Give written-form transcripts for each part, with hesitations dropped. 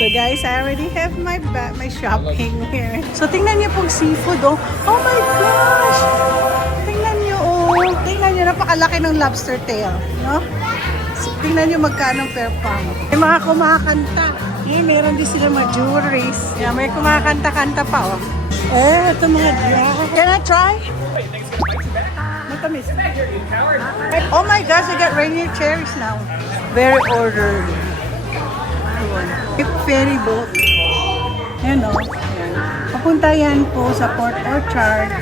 So guys, I already have my shopping here. So tingnan niyo pong seafood, oh. Oh my gosh! Tingnan niyo, oh. Tingnan niyo, napakalaki ng lobster tail, no? So, tingnan niyo magkano per pound. May mga kumakanta. Meron din sila mga jewelries. Yeah, may kumakanta-kanta pa, oh. Ito mga drag. Can I try? Matamis. Oh my gosh, I got Rainier cherries now. Very orderly. Ferry boat. Yan o. Papunta yan po sa Port Orchard.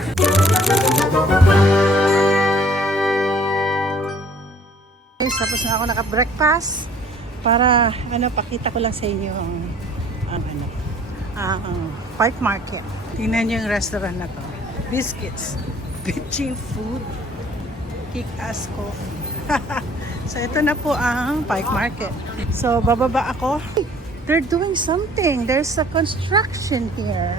Tapos na ako naka-breakfast para pakita ko lang sa inyo ang Park Market. Tingnan niyo yung restaurant na to. Biscuits, bitching food, kick-ass coffee. So ito na po ang Park Market. So bababa ako. They're doing something. There's a construction here.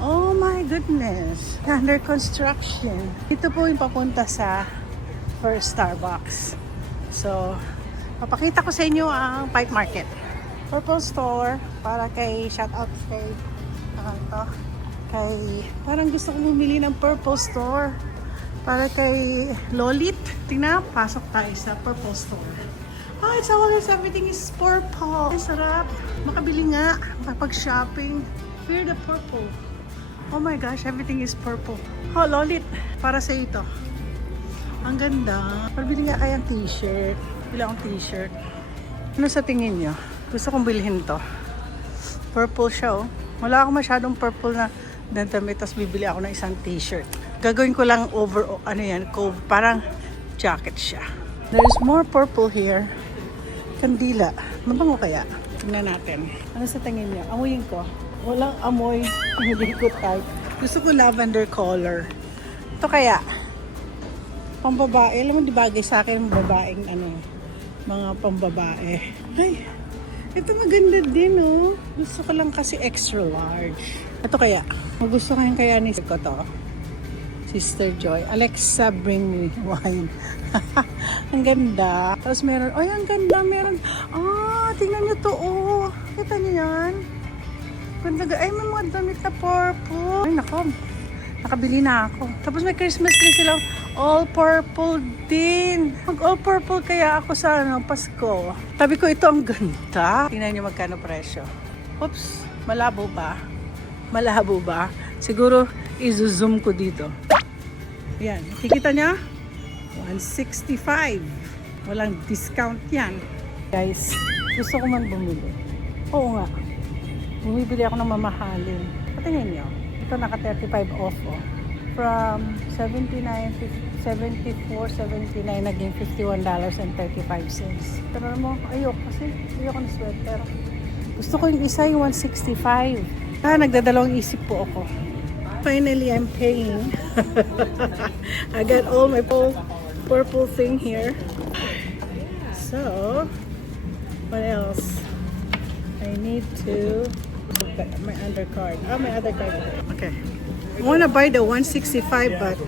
Oh my goodness. Under construction. Ito po yung papunta sa first Starbucks. So papakita ko sa inyo ang Park Market. Purple Store para kay shoutout kay parang gusto kong bumili ng Purple Store para kay Lolit. Tingnan, pasok tayo sa Purple Store. Oh, it's always everything is purple. Ay, sarap. Makabili nga kapag shopping. Fear the purple. Oh my gosh, everything is purple. Oh, Lolit, para sa ito. Ang ganda. Pabili nga kayang t-shirt. Bili akong t-shirt. Ano sa tingin nyo? Gusto kong bilhin to. Purple siya, oh. Wala akong masyadong purple na damit, tapos bibili ako ng isang t-shirt. Gagawin ko lang over, cove. Parang jacket siya. There's more purple here. Kandila. Mabango kaya? Tingnan natin. Ano sa tingin niyo? Amuyin ko. Walang amoy. Hindi ko type. Gusto ko lavender color. Ito kaya? Pambabae. Alam mo, di bagay sa akin ang babaeng mga pambabae. Ay, ito maganda din, oh. Gusto ko lang kasi extra large. Ito kaya? Gusto ko yung kaya ni ko to. Sister Joy. Alexa, bring me wine. Ang ganda. Tapos meron, ay, ang ganda. Meron, tingnan nyo to, oh. Kita nyo yan? Ganda, ay, may mga damit na purple. Ay, nako. Nakabili na ako. Tapos may Christmas tree sila. All purple din. Mag all purple kaya ako sa Pasko. Sabi ko, ito ang ganda. Tingnan nyo magkano presyo. Oops, malabo ba? Malabo ba? Siguro, i-zoom ko dito. Yan, kikita niya? 165. Walang discount yan. Guys, gusto ko man bumili. Oo nga. Bumibili ako ng mamahalin. Patingin nyo. Ito naka 35 off, oh. From $74.79 naging $51.35. Pero mo, ayoko ng sweater. Gusto ko yung isa yung 165. Nagdadalawang isip po ako. Finally, I'm paying. I got all my purple thing here. So, what else? I need to my undercard. My other card. Okay. I want to buy the 165, but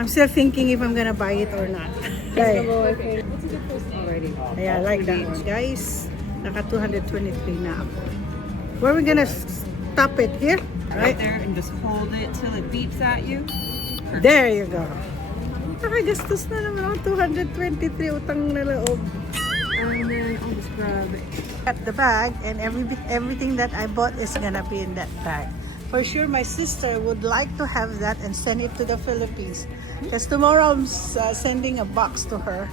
I'm still thinking if I'm gonna buy it or not. Okay. Already. Yeah, I like that one. Guys, naka 223 na ako. Where are we gonna stop it? Here? Right there, and just hold it till it beeps at you. Perfect. There you go. Nakagastos na naman ako 223 utang na loob. And then I'll just grab it. At the bag, and everything that I bought is gonna be in that bag. For sure, my sister would like to have that and send it to the Philippines. Because tomorrow I'm sending a box to her,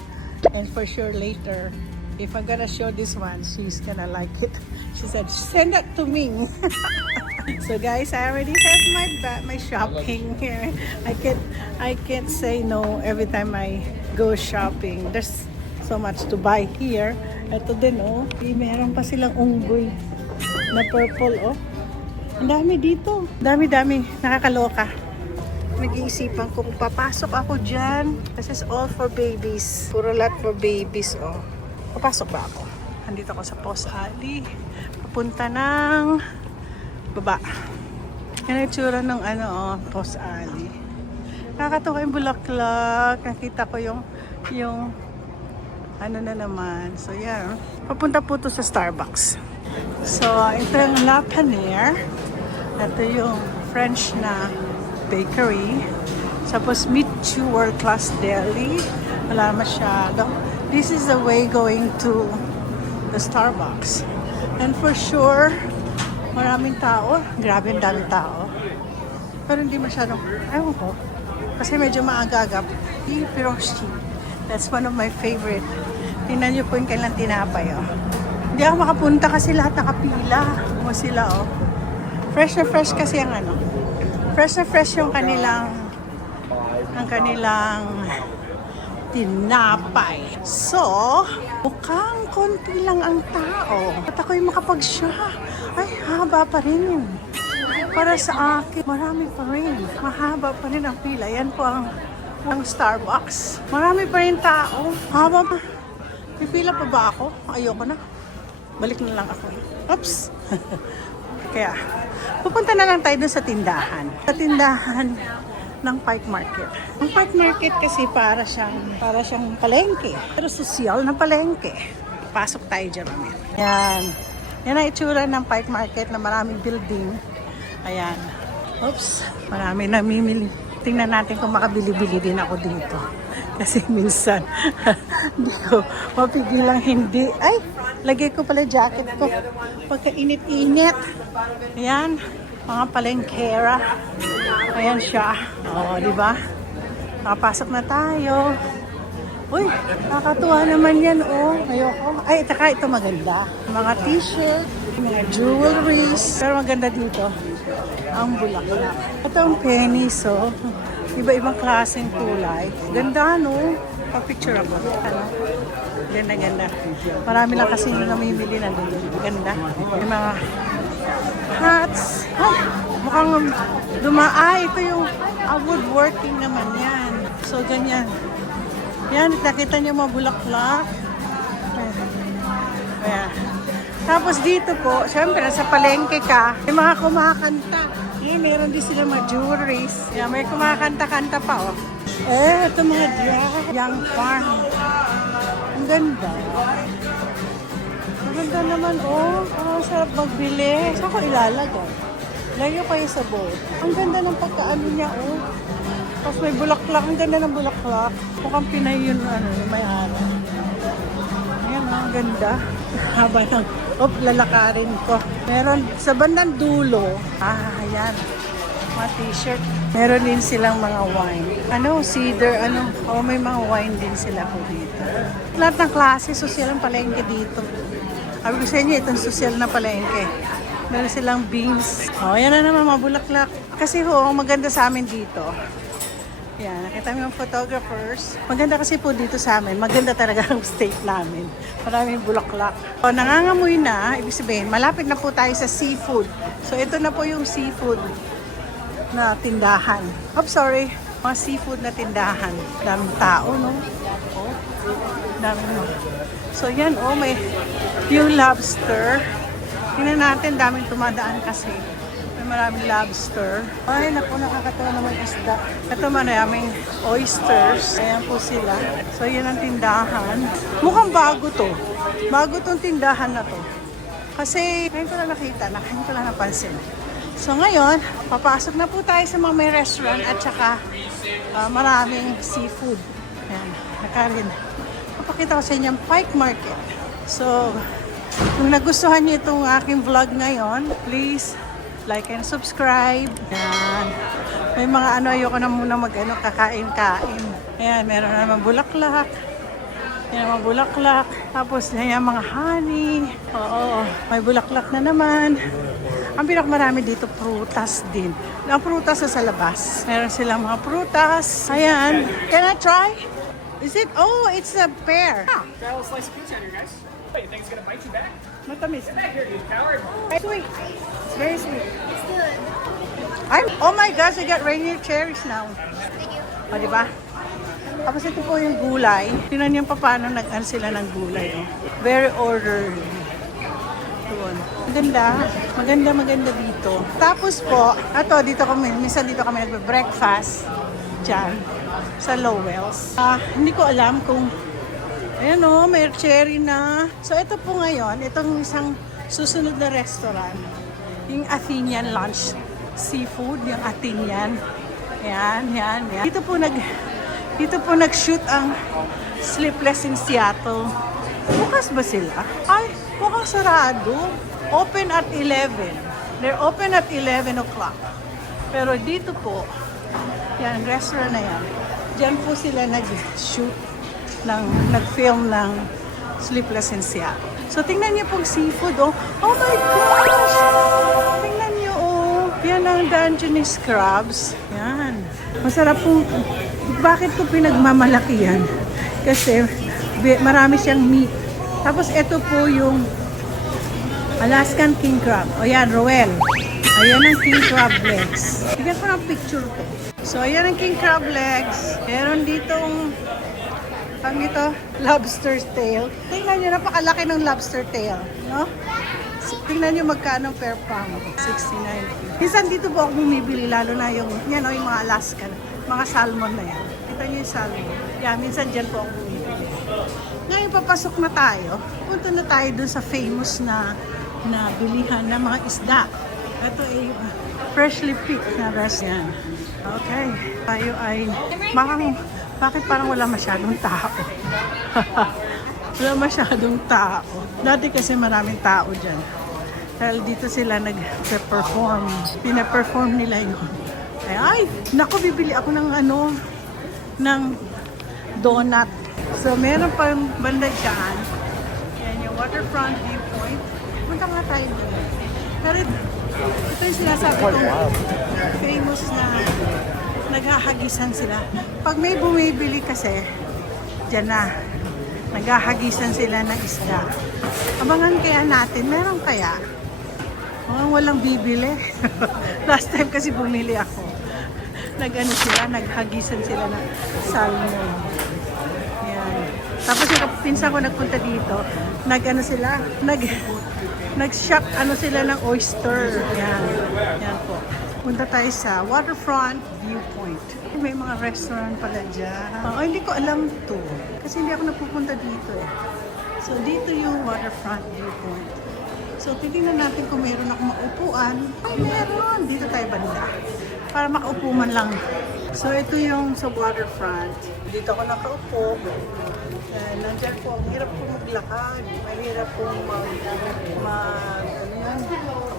and for sure later, if I'm gonna show this one, she's gonna like it. She said, "Send that to me." So guys, I already have my shopping here. I can't say no every time I go shopping. There's so much to buy here. Ito din, oh. Meron pa silang unggoy na purple, oh. Ang dami dito. Dami-dami. Nakakaloka. Nag-iisipan ko kung papasok ako dyan. This is all for babies. Puro lot for babies, oh. Papasok ba ako? Andito ako sa Post Alley. Papunta ng baba. Yan ang itsura ng Post Alley. Nakakatuwa yung bulaklak. Nakita ko yung na naman. So, yan. Papunta po to sa Starbucks. So, ito yung La Paneer. Ito yung French na bakery. Tapos, Meet You World Class Deli. Wala masyado. This is the way going to the Starbucks. And for sure, maraming tao. Grabe, ang daming tao. Pero hindi masyadong, ewan ko. Kasi medyo maaga-aga. Piroshki. That's one of my favorite. Tingnan niyo po yung kailang tinapay, oh. Hindi ako makapunta kasi lahat nakapila. Mo sila, oh. Fresh na fresh kasi ang ano. Fresh na fresh yung kanilang tinapay. So, mukhang konti lang ang tao. At ako'y makapag-shop. Ay, haba pa rin. Para sa akin, marami pa rin. Mahaba pa rin ang pila. Yan po ang Starbucks. Marami pa rin tao. Haba pa. Pipila pa ba ako? Ayoko na. Balik na lang ako. Oops! Kaya, pupunta na lang tayo dun sa tindahan. Sa tindahan ng Pike Market. Ang Pike Market kasi para siyang palengke. Pero sosyal na palengke. Pasok tayo dyan. Yan. Yan ang itsura ng Pike Market na maraming building. Ayan. Oops! Marami namimili. Tingnan natin kung makabili-bili din ako dito. Kasi minsan, hindi ko mapigilang hindi. Ay, lagay ko pala jacket ko. Pagka-init-init. Ayan, mga palengkera. Ayan siya. O, di ba? Nakapasok na tayo. Uy, nakakatuwa naman yan, oh. Ayoko. Ay, ito maganda. Mga t-shirt, mga jewelries. Pero maganda dito, ang bulaklak. Ito ang pennies, oh. Iba-ibang klaseng kulay. Ganda, no? Pag-picture ako. Ano? Ganda. Marami lang kasi namimili na doon. Ganda. May mga hats. Ay, mukhang ito yung woodworking naman yan. So, ganyan. Yan, nakita niyo mga bulaklak. Ayan. Tapos dito po, syempre, sa palengke ka, may mga kumakanta. Meron din sila mga jewelries. May kumakanta-kanta pa, oh. Ito mga young farm. Ang ganda. Ang ganda naman, oh. Ang sarap magbili. Saan ko ilalagay? Layo kayo sa boat. Ang ganda ng pagkaano niya, oh. Tapos may bulaklak. Ang ganda ng bulaklak. Mukhang Pinay yun, yung may-ari. Ayan, ang ganda. Haba ng, lalakarin ko. Meron sa bandang dulo. Ayan. Mga t-shirt. Meron din silang mga wine. Cedar, may mga wine din sila po dito. Lahat ng klase, sosyal ang palengke dito. Sabi ko sa inyo, itong sosyal na palengke. Meron silang beans. Yan na naman, mga bulaklak. Kasi ang maganda sa amin dito. Yan, nakita mo yung photographers. Maganda kasi po dito sa amin. Maganda talaga ang state namin. Maraming bulaklak. Nangangamoy na. Ibig sabihin, malapit na po tayo sa seafood. So, ito na po yung seafood na tindahan. Sorry. Mga seafood na tindahan. Daming tao, no? Daming mo. So, yan, may yung lobster. Tingnan natin, daming tumadaan kasi. Maraming lobster. Ay, naku, nakakatawa naman isda. Ito maraming oysters. Ayan po sila. So, yun ang tindahan. Mukhang bago to. Bago tong tindahan na to. Kasi, ngayon ko lang nakita, ngayon ko lang napansin. So, ngayon, papasok na po tayo sa mga may restaurant at saka maraming seafood. Ayan, nakarin. Papakita ko sa inyo ang Pike Market. So, kung nagustuhan niyo itong aking vlog ngayon, please like and subscribe. Ayan. May mga ayoko na muna kakain-kain. Ayan, meron na naman bulaklak. Ayan, mga bulaklak. Tapos, ayan, mga honey. Oo, may bulaklak na naman. Ang pinakamarami dito, prutas din. Ang prutas sa labas. Meron silang mga prutas. Ayan. Can I try? Is it? Oh, it's a pear. Got a little slice of pizza on your guys. What, you think it's gonna bite you back? Matamis. Get back here, you coward. Sweet. It's very sweet. It's good. Oh my gosh, I got Rainier cherries now. Thank you. O, diba? Tapos ito po yung gulay. Tingnan niyo pa paano nag-an sila ng gulay. Oh. Very orderly. Doon. Maganda dito. Tapos po, minsan dito kami nagbe-breakfast dyan sa Lowell's. Hindi ko alam kung, ayan o, may cherry na. So ito po ngayon, itong isang susunod na restaurant, yung Athenian Lunch Seafood, yung Athenian. Yan. Dito po nag-shoot ang Sleepless in Seattle. Bukas ba sila? Ay, mukhang sarado. Open at 11. They're open at 11 o'clock. Pero dito po, yan, restaurant na yan. Diyan po sila nag-shoot, nag-film ng Sleepless in Seattle. So, tingnan niyo pong seafood, oh. Oh my gosh! Tingnan niyo, oh. Yan ang Dungeness crabs. Yan. Masarap pong, bakit ko pinagmamalaki yan? Kasi, marami siyang meat. Tapos, ito po yung Alaskan king crab. O yan, Roel. Ayan ang king crab legs. Bigyan ko ng picture ko. So, ayan ang king crab legs. Meron ditong lobster tail. Tingnan nyo, napakalaki ng lobster tail. No? Tingnan nyo magkano per pound. 69. Minsan dito po ako bumibili, lalo na yung mga Alaskan, mga salmon na yan. Kita nyo yung salmon. Yeah, minsan dyan po ako bumibili. Ngayon, papasok na tayo. Punta na tayo dun sa famous na bilihan ng mga isda. Ito ay freshly picked na restaurant. Okay. Tayo ay bakit parang wala masyadong tao? Wala masyadong tao. Dati kasi maraming tao dyan. Dahil dito sila nag-perform. Pina-perform nila yun. Ay, naku, bibili ako ng donut. So, meron pa yung banda dyan. Yan yung waterfront viewpoint. Punta nga tayo doon. Pero ito yung sinasabi kong famous na naghahagisan sila. Pag may bumibili kasi, dyan na. Naghahagisan sila ng isda. Abangan kaya natin, meron kaya? Walang bibili. Last time kasi bumili ako. Naghagisan sila ng salmon. Yan. Tapos yung pinsan ko nagpunta dito, nag-shop sila ng oyster. Yan. Yan po. Punta tayo sa waterfront viewpoint. May mga restaurant pala dyan. Hindi ko alam to. Kasi hindi ako napupunta dito eh. So, dito yung waterfront viewpoint. So, titingnan natin kung meron akong maupuan. Ay, meron! Dito tayo banda. Para makaupo man lang. So, ito yung sa waterfront. Dito ako nakaupo. Nandiyan po, ang hirap po maglakad. Mahirap po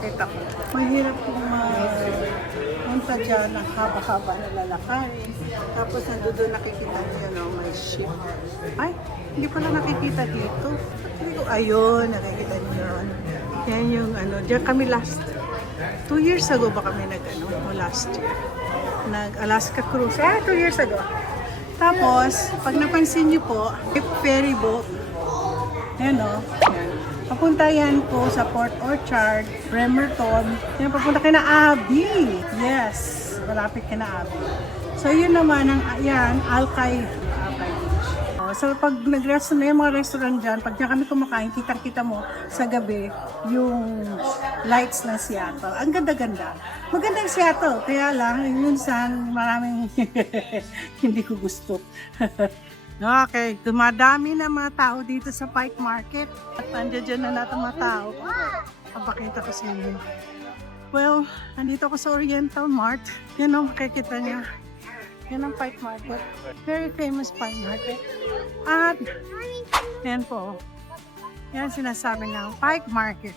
pakita ko. Mahirap po punta dyan ang haba-haba na lalakarin. Tapos nandoon nakikita niyo, may ship. Ay, hindi pala nakikita dito. Ayun, nakikita niyo yun. Yan yung diyan kami last 2 years ago ba kami last year. Nag-Alaska cruise. 2 years ago. Tapos, pag napansin niyo po, ferry boat. Yan o. Yan. Papunta yan po sa Port Orchard, Bremerton. Yan, papunta kina Abby. Yes, malapit kina Abby. So, yun naman, Alkay. So, pag nag-restaurant, may mga restaurant dyan, pag kami kumakain, kitang-kita mo sa gabi yung lights ng Seattle. Ang ganda-ganda. Maganda yung Seattle, kaya lang, minsan maraming hindi ko gusto. Okay, dumadami na mga tao dito sa Pike Market. At nandiyan na lahat ng mga tao. Papakita ko sa inyo. Well, nandito ako sa Oriental Mart. Yan o, makikita niya. Yan ang Pike Market. Very famous Pike Market. At, yan po. Yan sinasabi ng Pike Market.